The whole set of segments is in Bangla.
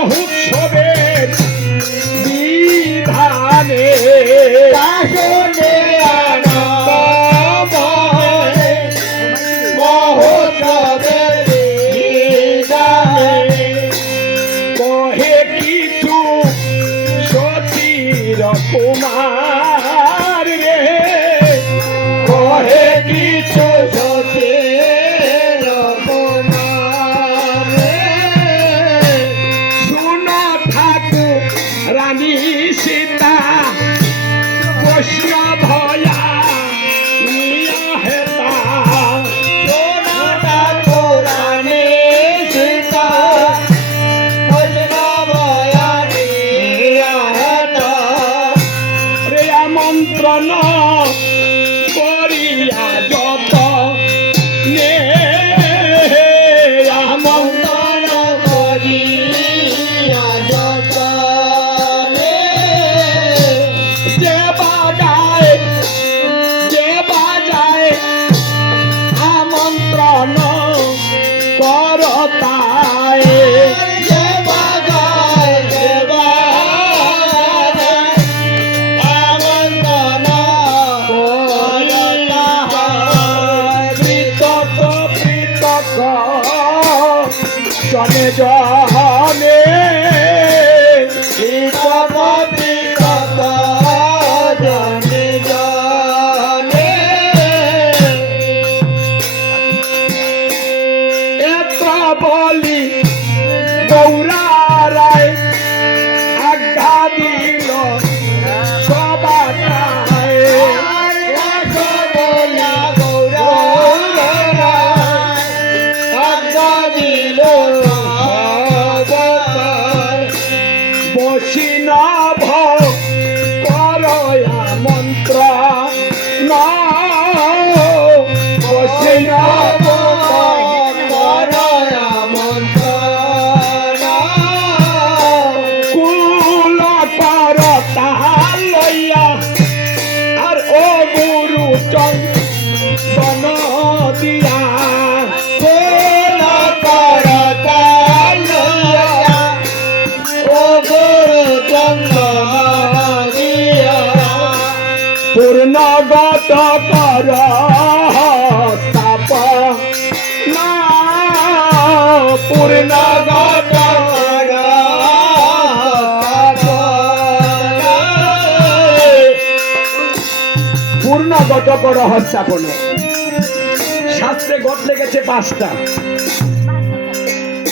মহোৎসবের বিধানে আসনে আনন্দময় মহোৎসবের বিধানে কহে কিছু সতীর কুমার রে কহে কিছু সতীর কুমার শুন ঠাকুর রানী সীতা কৃষ্ণ ভয়া নিয়া হেতা সোনাটা কোরআনে সীতা বৈষ্ণবয়ানি আহতা রে আমন্ত্রণ করিয়া যত নে আমন্ত্রণ মন্তন করিয়া যতনে যে বাজায় আমন্ত্রণ করতায় যে বাগায় যে বাগায় আমন্ত্রণ করতা পৃথক পৃথক জনে জনে বিকমতি কত জনে জনে এত বলি গৌরারায় আজ্ঞা দিল সবাই বলা গৌরা আজ্ঞা দিল বসি নভ করয়া মন্ত্র না বসি নভ কুল কর তাহা লইয়া আর ও গুরু চন্দন দিয়া পূর্ণগত কর তাপ না পূর্ণগত পূর্ণগত কর হস্তাপন শাস্ত্রে গত লেগেছে 5টা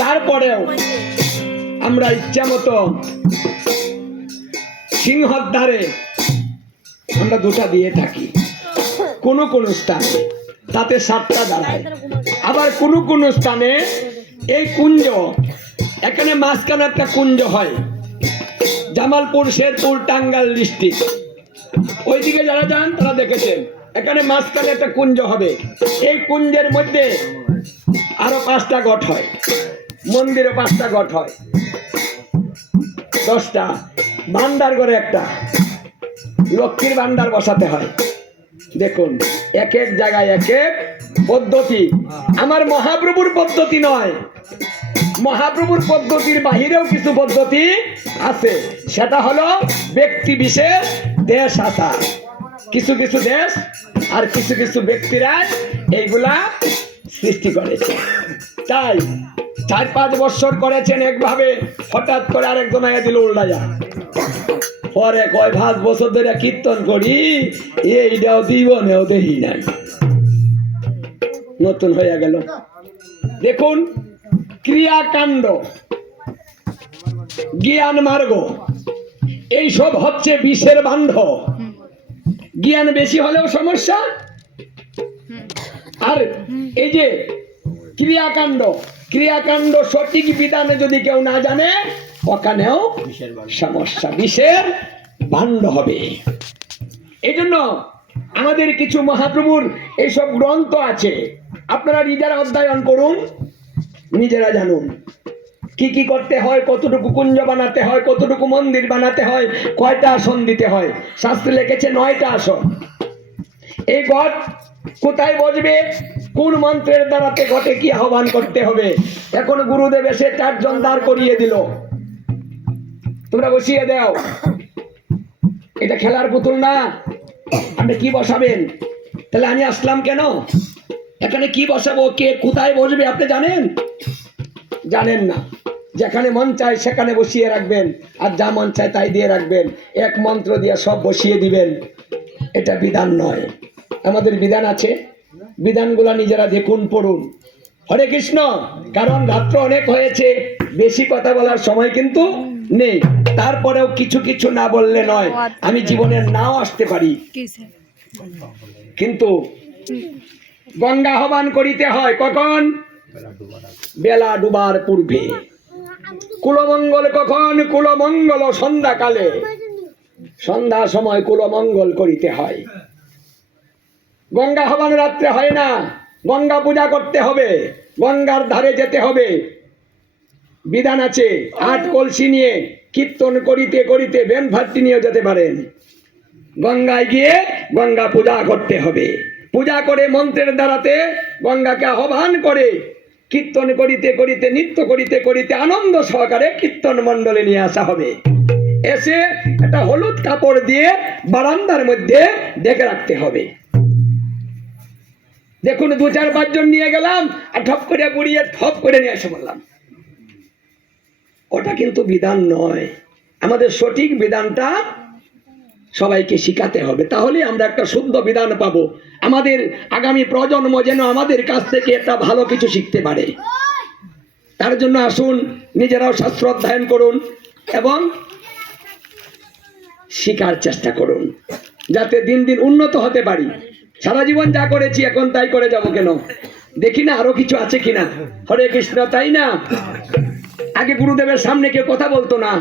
তারপরেও আমরা ইচ্ছা মতো সিংহর ধারে আমরা 2টা দিয়ে থাকি কোন কোন স্থানে তাতে 7টা দাঁড়ায় আবার কোন কোন স্থানে এই কুঞ্জ এখানে মাঝখানে একটা কুঞ্জ হয় জামালপুর শেরপুর টাঙ্গাইল ডিস্ট্রিক্ট ওইদিকে যারা যান তারা দেখেছেন এখানে মাঝখানে একটা কুঞ্জ হবে এই কুঞ্জের মধ্যে আরো 5টা গট হয় মন্দিরে 5টা গট হয় 10টা ভান্ডার করে একটা লক্ষ্মীর ভান্ডার বসাতে হয় দেখুন এক এক জায়গায় এক এক পদ্ধতি আমার মহাপ্রভুর পদ্ধতি নয় মহাপ্রভুর পদ্ধতির বাহিরেও কিছু পদ্ধতি আছে সেটা হলো ব্যক্তি বিশেষ দেশ আচার কিছু কিছু দেশ আর কিছু কিছু ব্যক্তিরা এইগুলা সৃষ্টি করেছে তাই 4-5 বছর করেছেন একভাবে হঠাৎ করে আরেকজন আয়া দিল উল্টায়া পরে কয় 5 বছর ধরে কীর্তন করি এইটাও জীবনেও দেখি নাই নতুন হয়ে গেল দেখুন ক্রিয়াকাণ্ড জ্ঞান মার্গ এইসব হচ্ছে বিষের বান্ধ জ্ঞান বেশি হলেও সমস্যা আর এই যে ক্রিয়াকাণ্ড সঠিক বিধানে যদি কেউ না জানে ওখানেও সমস্যা বিষের বান্ধ হবে এই জন্য আমাদের কিছু মহাপ্রভুর এইসব গ্রন্থ আছে আপনারা নিজেরা অধ্যয়ন করুন নিজেরা জানুন কি কি করতে হয় কতটুকু কুঞ্জ বানাতে হয় কতটুকু মন্দির বানাতে হয় কয়টা আসন দিতে হয় শাস্ত্রে লিখেছে 9টা আসন এই ঘট কোথায় বসবে কোন মন্ত্রের দ্বারাতে ঘটে কি আহ্বান করতে হবে এখন গুরুদেব এসে 4 জন দাঁড় করিয়ে দিল তোমরা বসিয়ে দাও। এটা খেলার পুতুল না। আপনি কি বসাবেন? তাহলে আমি আসলাম কেন? এখানে কি বসাবো, কে কোথায় বসবে আপনি জানেন? জানেন না। যেখানে মন চায় সেখানে বসিয়ে রাখবেন, আর যা মন চায় তাই দিয়ে রাখবেন। এক মন্ত্র দিয়ে সব বসিয়ে দিবেন, এটা বিধান নয়। আমাদের বিধান আছে, বিধানগুলা নিজেরা দেখুন, পড়ুন। হরে কৃষ্ণ। কারণ রাত্র অনেক হয়েছে, বেশি কথা বলার সময় কিন্তু নেই। তারপরেও কিছু কিছু না বললে নয়। আমি জীবনে নাও আসতে পারি, কিন্তু গঙ্গা আহ্বান করিতে হয় কখন? বেলা ডুবার পূর্বে। কুলমঙ্গল কখন? কুলমঙ্গল সন্ধ্যাকালে। সন্ধ্যা সময় কুলমঙ্গল করিতে হয়। গঙ্গা আহ্বান রাত্রে হয় না। গঙ্গা পূজা করতে হবে, গঙ্গার ধারে যেতে হবে। বিধান আছে। 8 কলসি নিয়ে কীর্তন করিতে করিতে বেন ভাতটি নিয়ে যেতে পারেন। গঙ্গায় গিয়ে গঙ্গা পূজা করতে হবে। পূজা করে মন্ত্রের দ্বারাতে গঙ্গাকে আহ্বান করে কীর্তন করিতে করিতে, নৃত্য করিতে করিতে আনন্দ সহকারে কীর্তন মণ্ডলে নিয়ে আসা হবে। এসে একটা হলুদ কাপড় দিয়ে বারান্দার মধ্যে ঢেকে রাখতে হবে। দেখুন 2-4-5 জন নিয়ে গেলাম, আর ঠপ করে পুড়িয়ে ঠপ করে নিয়ে এসে বললাম, ওটা কিন্তু বিধান নয়। আমাদের সঠিক বিধানটা সবাইকে শিখাতে হবে, তাহলে আমরা একটা শুদ্ধ বিধান পাবো। আমাদের আগামী প্রজন্ম যেন আমাদের কাছ থেকে একটা ভালো কিছু শিখতে পারে। তার জন্য আসুন নিজেরাও শাস্ত্র অধ্যয়ন করুন এবং শিখার চেষ্টা করুন, যাতে দিন দিন উন্নত হতে পারি। সারা জীবন যা করেছি এখন তাই করে যাব কেন? দেখি না আরো কিছু আছে কিনা। হরে কৃষ্ণ, তাই না? আগে গুরুদেবের সামনে কেউ কথা বলতো না,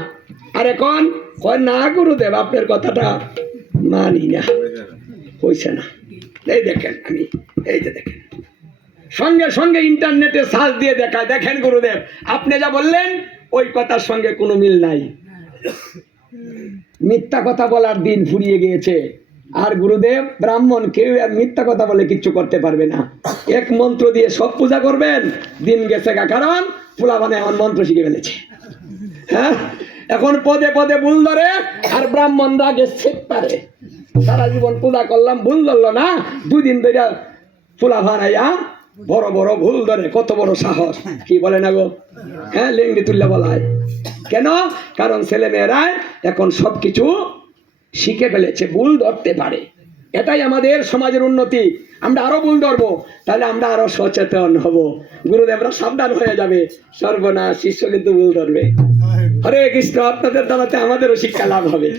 আর এখন কয় না গুরুদেব আপনার কথাটা মানি না, হইছে না। এই দেখেন, আমি এই যে দেখেন, সঙ্গে সঙ্গে ইন্টারনেটে সার্চ দিয়ে দেখায়, দেখেন গুরুদেব আপনি যা বললেন ওই কথার সঙ্গে কোনো মিল নাই। মিথ্যা কথা বলার দিন ফুরিয়ে গিয়েছে। আর গুরুদেব ব্রাহ্মণ, কেউ আর মিথ্যা কথা বলে কিচ্ছু করতে পারবে না। এক মন্ত্র দিয়ে সব পূজা করবেন, দিন গেছে গা। কারণ ফুলাবানে এমন মন্ত্র শিখে ফেলেছে। হ্যাঁ, এখন পদে পদে ভুল ধরে, আর ব্রাহ্মণরা আগে শেখ পারে। সারা জীবন পূজা করলাম, ভুল ধরলো না, 2 দিন ধরে ফুলা ভাড়াইয়া বড় বড় ভুল ধরে। কত বড় সাহস, কি বলে না গো? হ্যাঁ, লেঙ্গি তুল্লা বলায় কেন? কারণ ছেলে মেয়েরা এখন সবকিছু শিখে ফেলেছে, ভুল ধরতে পারে। এটাই আমাদের সমাজের উন্নতি। আমরা আরো ভুল ধরবো, তাহলে আমরা আরো সচেতন হব। গুরুদেবরা সাবধান হয়ে যাবে, সর্বনাশ, শিষ্য কিন্তু ভুল ধরবে। হরে কৃষ্ণ। আপনাদের দ্বারাতে আমাদেরও শিক্ষা লাভ হবে।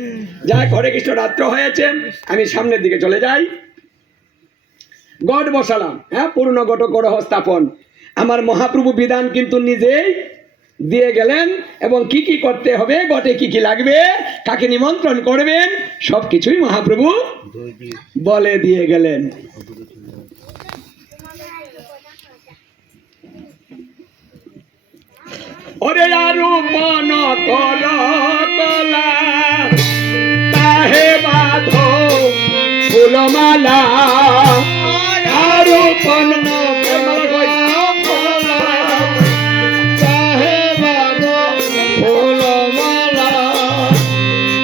যাই, হরে কৃষ্ণ। রাত্র হয়েছে, আমি সামনের দিকে চলে যাই। গড় বসালাম, হ্যাঁ, পূর্ণ গট গড়হ স্থাপন। আমার মহাপ্রভু বিধান কিন্তু নিজেই দিয়ে গেলেন, এবং কি কি করতে হবে, গটে কি কি লাগবে, কাকে নিমন্ত্রণ করবেন, সবকিছুই মহাপ্রভু বলে দিয়ে গেলেন। ওরে আরোপণ কর কলা, তাহে বাঁধো ফুলমালা। আরোপণ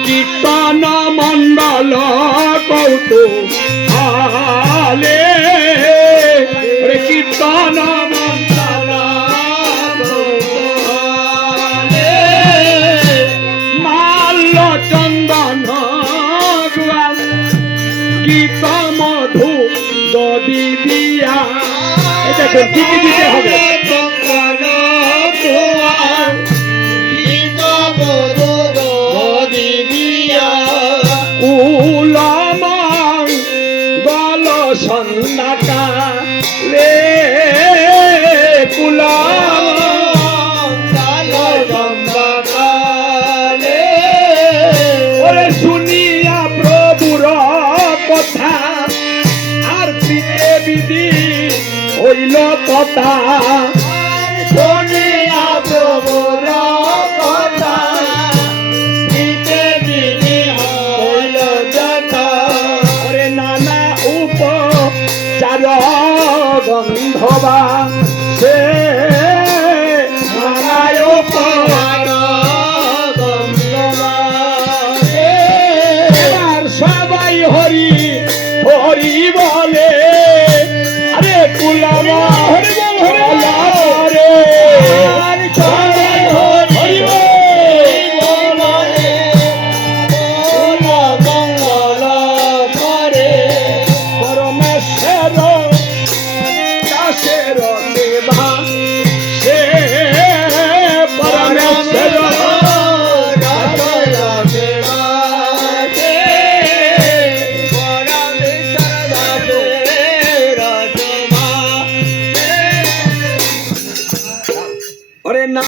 কীর্তন মণ্ডল কৌতূহলে, কীর্তন মণ্ডল কৌতূহলে, মাল্য চন্দন গীত মধু দদি দিয়া। এটা তো দিতে দিতে হবে। গল সন্ধ্যাকালে, সন্ধ্যাকালে, ওরে শুনিয়া প্রভুর কথা, আর পিতে বিধি হইল কথা। শুনিয়া প্রভুর কথা, পিতে বিধি হইল যথা। ওরে নানা উপচার গন্ধবা